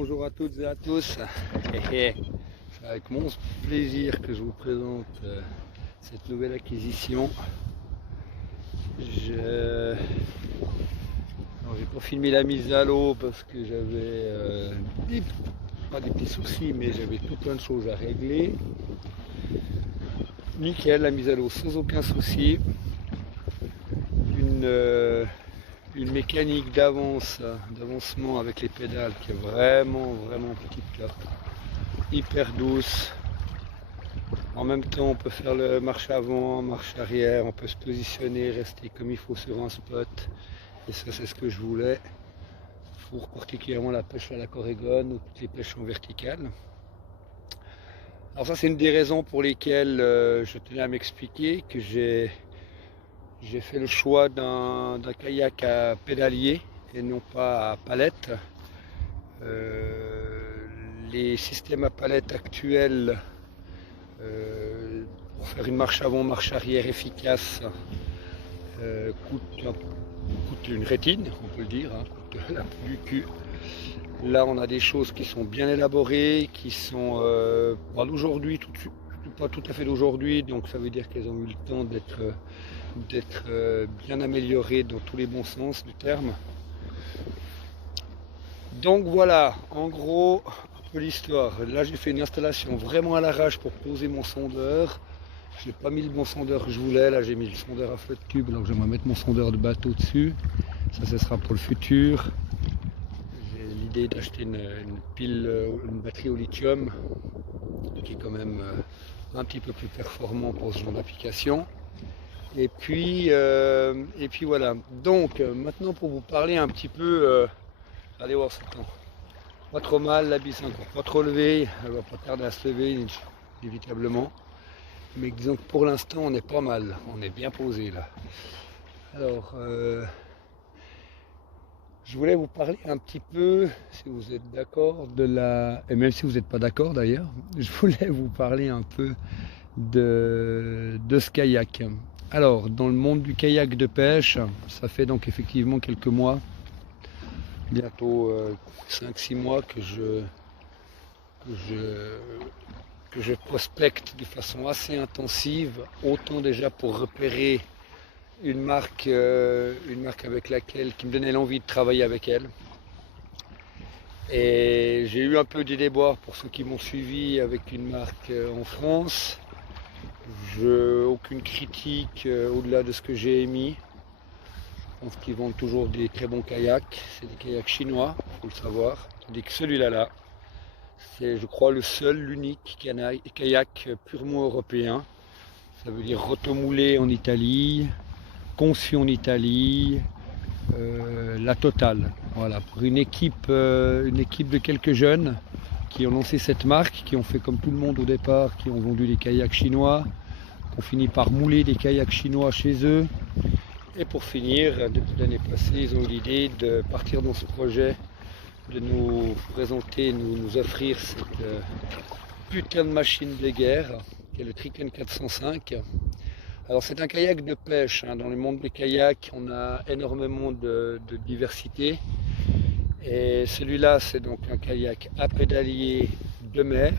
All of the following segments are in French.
Bonjour à toutes et à tous. C'est avec mon plaisir que je vous présente cette nouvelle acquisition. J'ai pas filmé la mise à l'eau parce que j'avais pas des petits soucis, mais j'avais tout plein de choses à régler. Nickel, la mise à l'eau sans aucun souci. Une mécanique d'avancement avec les pédales qui est vraiment petite là, hyper douce. En même temps on peut faire le marche avant, marche arrière, on peut se positionner, rester comme il faut sur un spot, et ça c'est ce que je voulais pour particulièrement la pêche à la corégone ou toutes les pêches en verticale. Alors ça c'est une des raisons pour lesquelles je tenais à m'expliquer que j'ai fait le choix d'un kayak à pédalier et non pas à palette. Les systèmes à palette actuels pour faire une marche avant, marche arrière efficace coûtent une rétine, on peut le dire, hein, coûte la peau du cul. Là on a des choses qui sont bien élaborées, qui sont d'aujourd'hui, pas tout à fait d'aujourd'hui, donc ça veut dire qu'elles ont eu le temps d'être bien améliorées dans tous les bons sens du terme. Donc voilà, en gros, un peu l'histoire. Là j'ai fait une installation vraiment à l'arrache pour poser mon sondeur. Je n'ai pas mis le bon sondeur que je voulais, là j'ai mis le sondeur à flotte tube, donc j'aimerais mettre mon sondeur de bateau dessus. Ça, ce sera pour le futur. J'ai l'idée d'acheter une batterie au lithium, qui est quand même un petit peu plus performant pour ce genre d'application. Et puis voilà. Donc maintenant pour vous parler un petit peu, allez voir ce temps. Pas trop mal, la bise encore pas trop levée, elle va pas tarder à se lever inévitablement. Mais disons que pour l'instant on est pas mal, on est bien posé là. Alors je voulais vous parler un petit peu, si vous êtes d'accord, et même si vous n'êtes pas d'accord d'ailleurs, je voulais vous parler un peu de ce kayak. Alors, dans le monde du kayak de pêche, ça fait donc effectivement quelques mois, bientôt 5-6 mois que je prospecte de façon assez intensive, autant déjà pour repérer une marque avec laquelle, qui me donnait l'envie de travailler avec elle. Et j'ai eu un peu des déboires pour ceux qui m'ont suivi avec une marque en France. Aucune critique au-delà de ce que j'ai émis. Je pense qu'ils vendent toujours des très bons kayaks. C'est des kayaks chinois, il faut le savoir. Tandis que celui-là, c'est je crois le seul, l'unique kayak purement européen. Ça veut dire rotomoulé en Italie, conçu en Italie, la totale. Voilà, pour une équipe de quelques jeunes qui ont lancé cette marque, qui ont fait comme tout le monde au départ, qui ont vendu des kayaks chinois, qui ont fini par mouler des kayaks chinois chez eux. Et pour finir, depuis l'année passée, ils ont eu l'idée de partir dans ce projet, de nous présenter, nous offrir cette putain de machine de guerre, qui est le Triken 405. Alors c'est un kayak de pêche, hein. Dans le monde des kayaks, on a énormément de diversité. Et celui-là, c'est donc un kayak à pédalier de mer.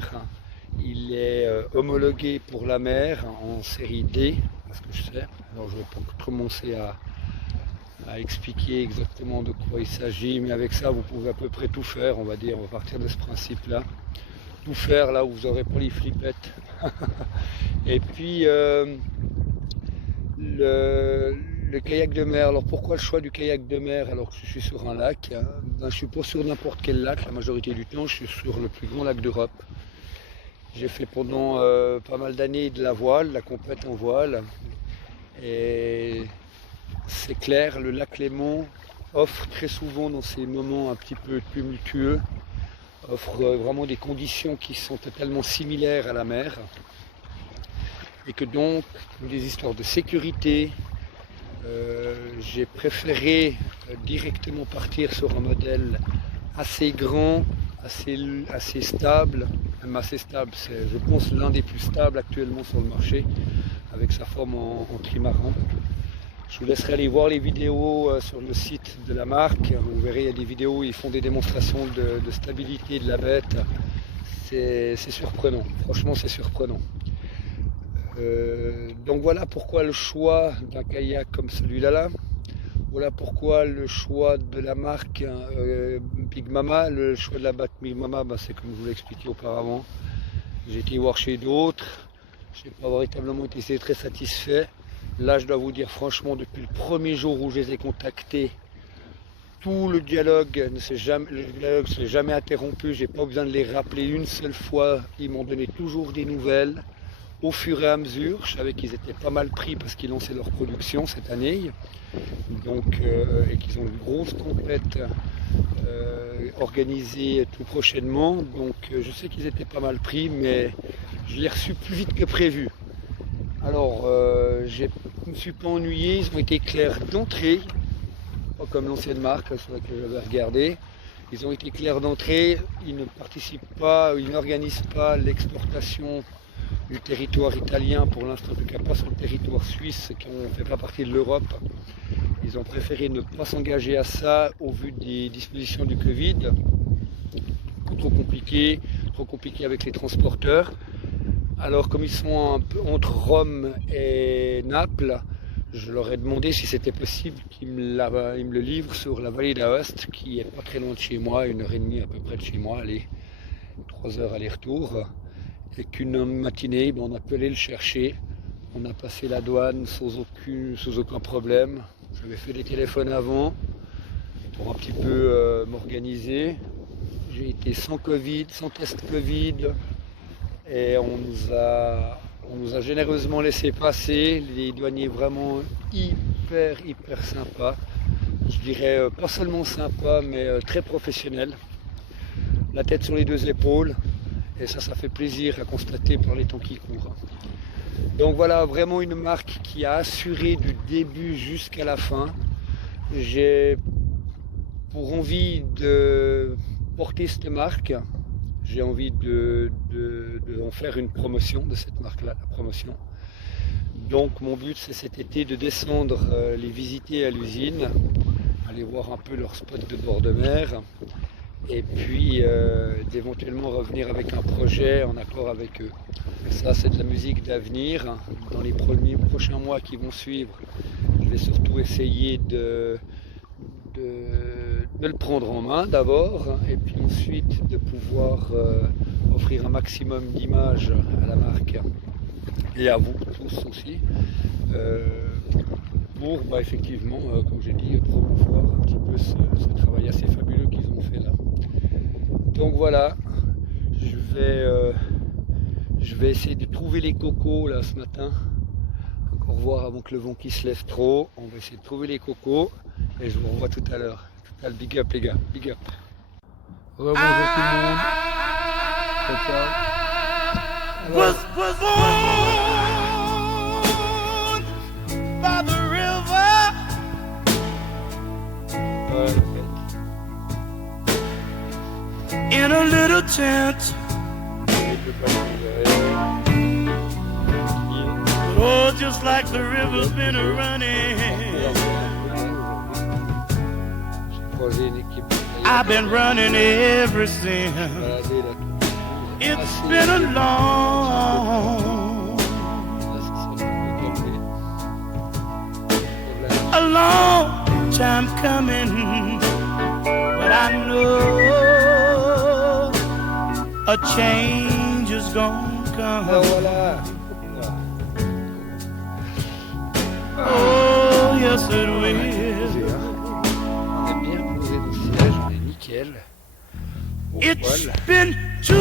Il est homologué pour la mer en série D, à ce que je sais. Alors je ne vais pas commencer à expliquer exactement de quoi il s'agit, mais avec ça, vous pouvez à peu près tout faire, on va dire. On va partir de ce principe-là. Tout faire là où vous n'aurez pas les flippettes. Et puis, le kayak de mer. Alors pourquoi le choix du kayak de mer alors que je suis sur un lac? Je ne suis pas sur n'importe quel lac, la majorité du temps je suis sur le plus grand lac d'Europe. J'ai fait pendant pas mal d'années de la voile, la compète en voile. Et c'est clair, le lac Léman offre très souvent dans ces moments un petit peu tumultueux, offre vraiment des conditions qui sont totalement similaires à la mer. Et que donc, pour des histoires de sécurité, j'ai préféré directement partir sur un modèle assez grand, assez stable, même assez stable, c'est je pense l'un des plus stables actuellement sur le marché, avec sa forme en trimaran. Je vous laisserai aller voir les vidéos sur le site de la marque. Vous verrez, il y a des vidéos où ils font des démonstrations de stabilité de la bête. C'est surprenant, franchement c'est surprenant. Donc voilà pourquoi le choix d'un kayak comme celui-là. Voilà pourquoi le choix de la marque Big Mama. Le choix de la marque Big Mama, c'est comme je vous l'ai expliqué auparavant. J'ai été voir chez d'autres, je n'ai pas véritablement été très satisfait. Là je dois vous dire franchement, depuis le premier jour où je les ai contactés, tout le dialogue ne s'est jamais interrompu, j'ai pas besoin de les rappeler une seule fois, ils m'ont donné toujours des nouvelles. Au fur et à mesure, je savais qu'ils étaient pas mal pris parce qu'ils lançaient leur production cette année, donc, et qu'ils ont une grosse compète organisée tout prochainement, donc je sais qu'ils étaient pas mal pris, mais je l'ai reçu plus vite que prévu. Alors, je ne me suis pas ennuyé, ils ont été clairs d'entrée, pas comme l'ancienne marque sur laquelle j'avais regardé. Ils ont été clairs d'entrée, ils ne participent pas, ils n'organisent pas l'exportation du territoire italien pour l'instant, en tout cas pas sur le territoire suisse qui ne fait pas partie de l'Europe. Ils ont préféré ne pas s'engager à ça au vu des dispositions du Covid. Trop compliqué avec les transporteurs. Alors comme ils sont un peu entre Rome et Naples, je leur ai demandé si c'était possible qu'ils me le livrent sur la vallée d'Aoste, qui est pas très loin de chez moi, 1h30 à peu près de chez moi, allez, 3 heures aller-retour. Et qu'une matinée, on a pu aller le chercher. On a passé la douane sans aucun problème. J'avais fait des téléphones avant pour un petit peu m'organiser. J'ai été sans Covid, sans test Covid. Et on nous a généreusement laissé passer. Les douaniers vraiment hyper sympas. Je dirais pas seulement sympas, mais très professionnels. La tête sur les 2 épaules. Et ça fait plaisir à constater par les temps qui courent. Donc voilà, vraiment une marque qui a assuré du début jusqu'à la fin. J'ai pour envie de porter cette marque, j'ai envie de en faire une promotion de cette marque-là, la promotion. Donc mon but c'est cet été de descendre les visiter à l'usine, aller voir un peu leur spot de bord de mer. Et puis d'éventuellement revenir avec un projet en accord avec eux. Et ça c'est de la musique d'avenir. Dans les prochains mois qui vont suivre, je vais surtout essayer de le prendre en main d'abord, et puis ensuite de pouvoir offrir un maximum d'images à la marque et à vous tous aussi, pour effectivement, comme j'ai dit, promouvoir un petit peu ce travail assez fabuleux qu'ils ont fait là. Donc voilà, je vais essayer de trouver les cocos là ce matin. Encore voir avant que le vent qui se lève trop. On va essayer de trouver les cocos et je vous revois tout à l'heure. Total big up les gars, big up. Bonjour tout le monde. Ciao, ciao. In a little tent, oh, just like the river's been running. I've been running ever since. It's been a long time coming, but I know a change is gonna come. Oh, yes it will. On est bien posé dans le siège, on est nickel. It's been too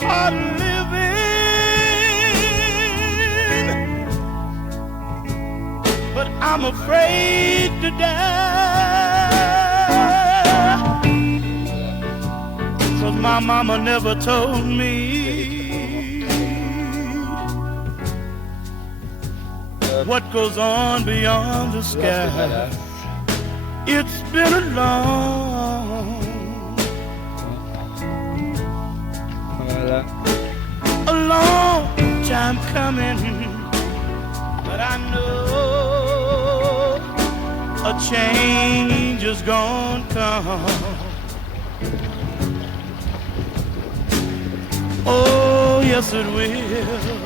hard living, but I'm afraid to die. 'Cause my mama never told me what goes on beyond the sky. It's been a long time coming, but I know a change is gonna come. Oh, yes it will.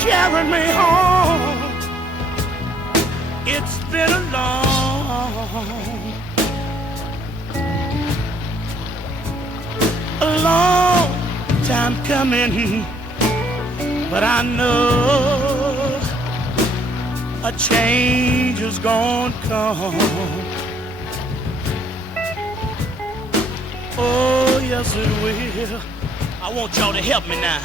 Carry me home. It's been a long time coming, but I know a change is gonna come. Oh, yes it will. I want y'all to help me now.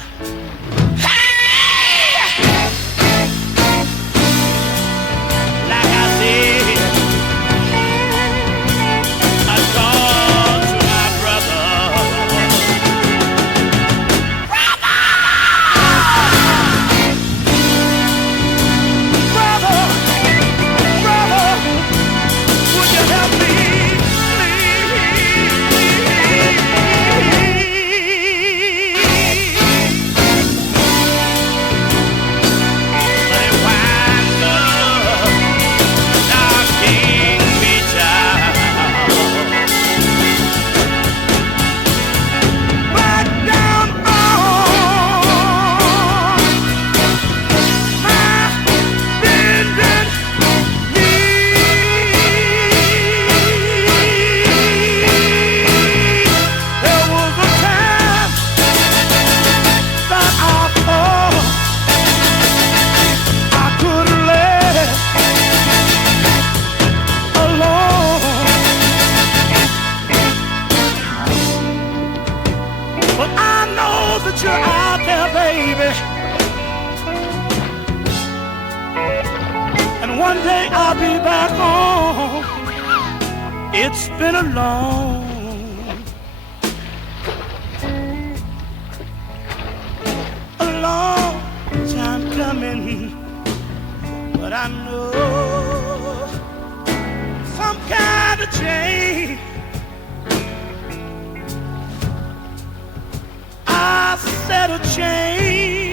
You're out there, baby, and one day I'll be back home. It's been a long time coming, but I know some kind of change. I said a change.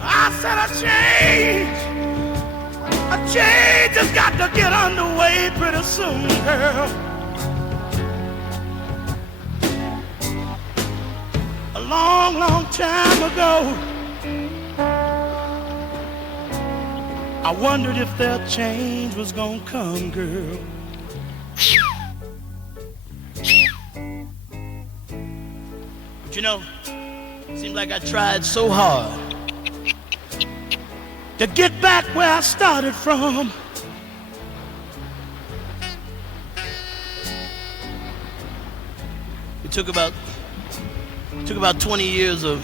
I said a change. A change has got to get underway pretty soon, girl. A long time ago, I wondered if that change was gonna come, girl. But you know, it seems like I tried so hard to get back where I started from. It took about 20 years of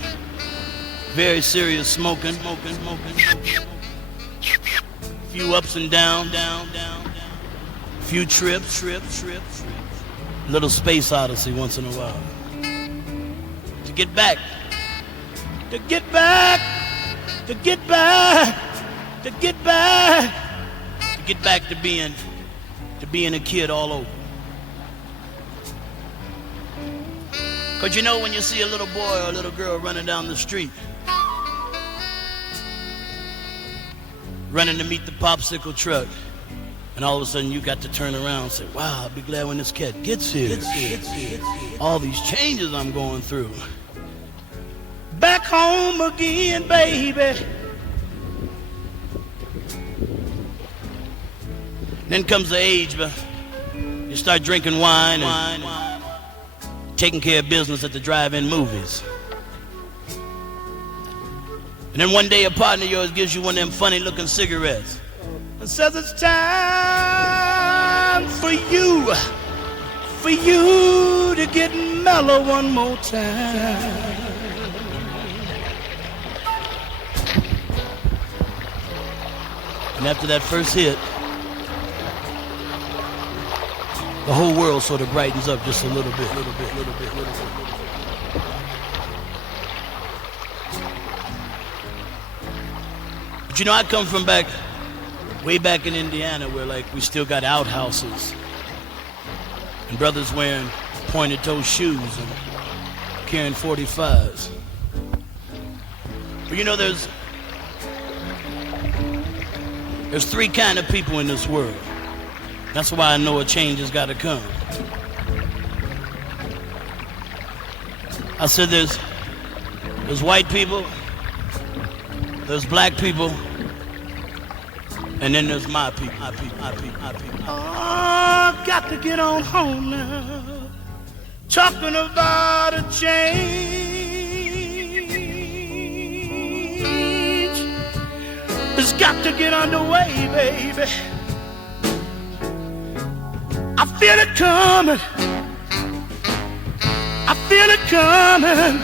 very serious smoking. Few ups and down. Few trips. Little space odyssey once in a while. To get back to being a kid all over. But you know when you see a little boy or a little girl running down the street, running to meet the popsicle truck, and all of a sudden you got to turn around and say, wow, I'll be glad when this cat gets here. All these changes I'm going through. Back home again, baby. Then comes the age, but you start drinking wine and taking care of business at the drive-in movies. And then one day a partner of yours gives you one of them funny-looking cigarettes and says it's time for you to get mellow one more time. And after that first hit, the whole world sort of brightens up just a little bit. But you know, I come from way back in Indiana where like we still got outhouses and brothers wearing pointed toe shoes and carrying 45s. But you know, there's three kind of people in this world. That's why I know a change has got to come. I said there's white people, there's black people, and then there's my people. Oh, I've got to get on home now. Talking about a change. It's got to get underway, baby. I feel it coming. I feel it coming.